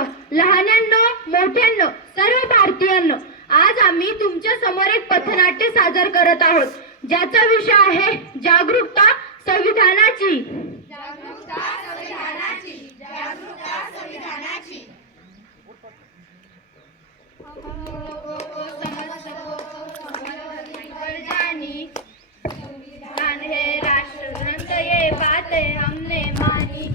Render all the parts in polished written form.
मित्रांनो, लहानांनो, मोठ्यांनो, सर्व भारतीयांनो, आज आम्ही तुमच्या समोर एक पथनाट्य सादर करत आहोत, ज्याचा विषय आहे जागरूकता संविधानाची. जागरूकता संविधानाची, जागरूकता संविधानाची. हम लोगों को समझ सको पर जानी, संविधान है राष्ट्र ग्रंथ, ये बातें हमने मानी.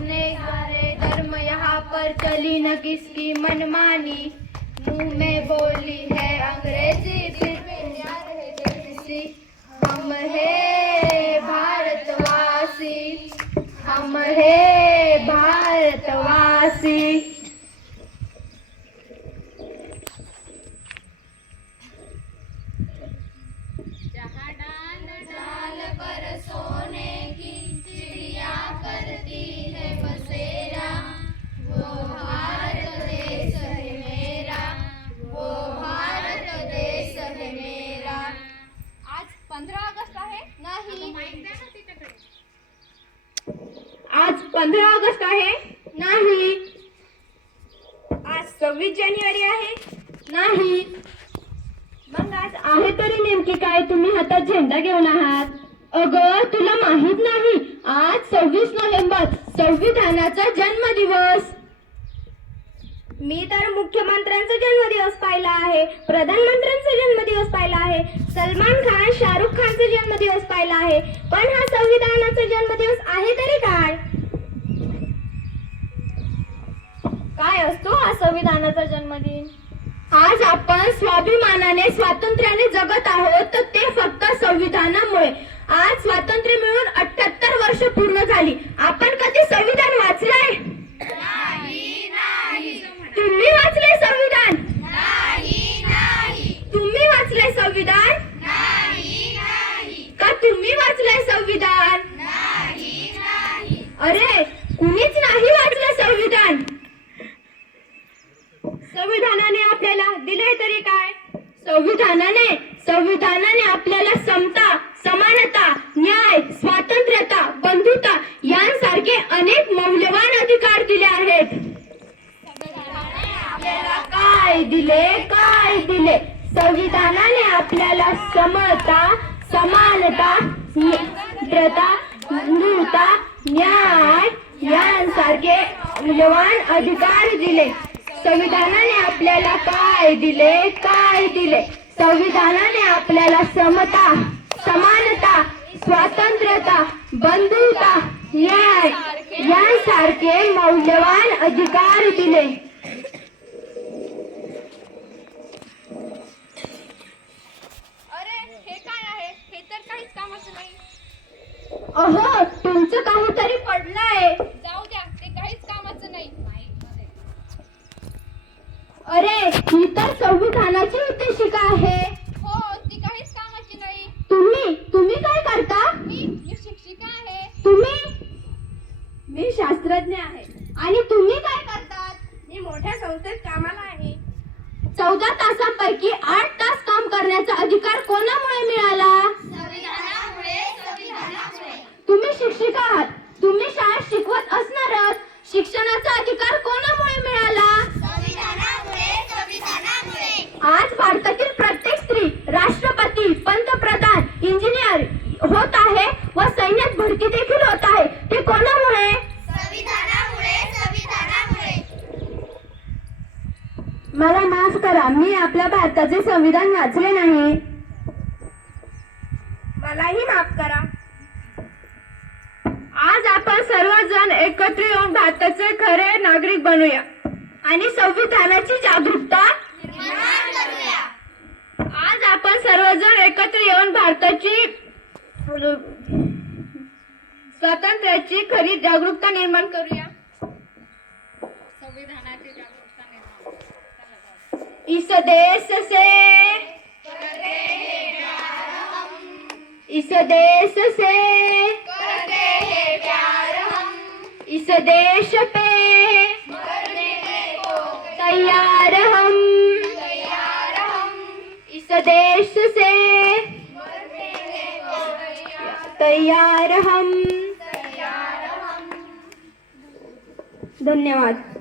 ने सारे धर्म यहाँ पर चली न किसकी मनमानी. मुंह में बोली है अंग्रेजी, फिर प्यार है देसी. हम है भारतवासी, हम है भारतवासी. जहाँ डाल डाल पर सोने की चिड़िया करती है बसेरा, वो भारत देश है मेरा, वो भारत देश है मेरा. आज 15 ऑगस्ट आहे? नाही. आज 15 ऑगस्ट आहे? नाही. आज 26 जानेवारी आहे? नाही. मग आज आहे तरी नेमकी काय? तुम्ही हातात झेंडा घेऊन आहात. अगं, तुला माहित नाही, आज 26 नोव्हेंबर संविधानाचा जन्मदिवस. मी तर मुख्यमंत्र्यांचा जन्मदिवस पाहिला आहे, प्रधानमंत्र्यांचा जन्मदिवस पाहिला आहे, सलमान खान, शाहरुख खानचा जन्मदिवस पाहिला आहे, पण हा संविधानाचा जन्मदिवस आहे तरी काय? काय असतो हा संविधानाचा जन्मदिन? आज आपण स्वाभिमानाने स्वातंत्र्याने जगत आहोत, तर ते फक्त संविधानामुळे. आज स्वातंत्र्य मिळून 78 वर्ष पूर्ण झाली. आपण कधी संविधान वाचलंय? नाही, नाही. तुम्ही वाचले संविधान? नाही, नाही. तुम्ही वाचले संविधान? नाही, नाही. का तुम्ही वाचलंय संविधान? नाही, नाही. अरे, कुणीच नाही वाचलं संविधान. संविधानाने आपल्याला दिले तरी काय? संविधानाने आपल्याला समता, समानता, न्याय, स्वातंत्र्यता, बंधुता यांसारखे अनेक मौल्यवान अधिकार दिले आहेत. आपल्याला काय दिले? संविधानाने आपल्याला समता, समानता, स्वातंत्र्यता, बंधुता, न्याय यांसारखे मौल्यवान अधिकार दिले. संविधानाने आपल्याला काय दिले? संविधानाने आपल्याला समता, समानता, स्वातंत्र्यता, बंधुता, न्याय यांसारखे मौल्यवान अधिकार दिले. अरे, हे काय आहे? हे तर काहीच कामाचं नाही. अहो, तुमचं काहीतरी पडलंय. जाऊ द्या, ते काहीच कामाचं नाही. अरे, ही तर संविधानाची उद्देशिका आहे. हो, ती काहीच कामाची नाही. तुम्ही काय करता? मी शिक्षिका आहे. तुम्ही? मी शास्त्रज्ञ आहे. आणि तुम्ही काय करतात? मी मोठ्या संस्थेत कामाला आहे. 14 तासांपैकी 8 तास काम करण्याचा अधिकार कोणामुळे मिळाला? संविधानामुळे. तुम्ही शिक्षिका आहात. तुम्ही शाळेत शिकवत असणारच. शिक्षणाचा अधिकार कोणामुळे मिळाला? आज भारतातील प्रत्येक स्त्री राष्ट्रपती, पंतप्रधान, इंजिनियर होत आहे व सैन्यात भरती देखील होत आहे. ते कोणामुळे? मला माफ करा, मी आपल्या भारताचे संविधान वाचले नाही. मलाही माफ करा. आज आपण सर्वजण एकत्र येऊन भारताचे खरे नागरिक बनूया आणि संविधानाची जागरूकता निर्माण करूया. आज आपण सर्वजण एकत्र येऊन भारताची स्वातंत्र्याची खरी जागरूकता निर्माण करूया. संविधानाची जागरूकता निर्माण. इस देश से, इस देश से करते हैं प्यार हम, इस देश पे मरने को तैयार हम, इस देश से मरने को तैयार हम. तैयार हम. धन्यवाद.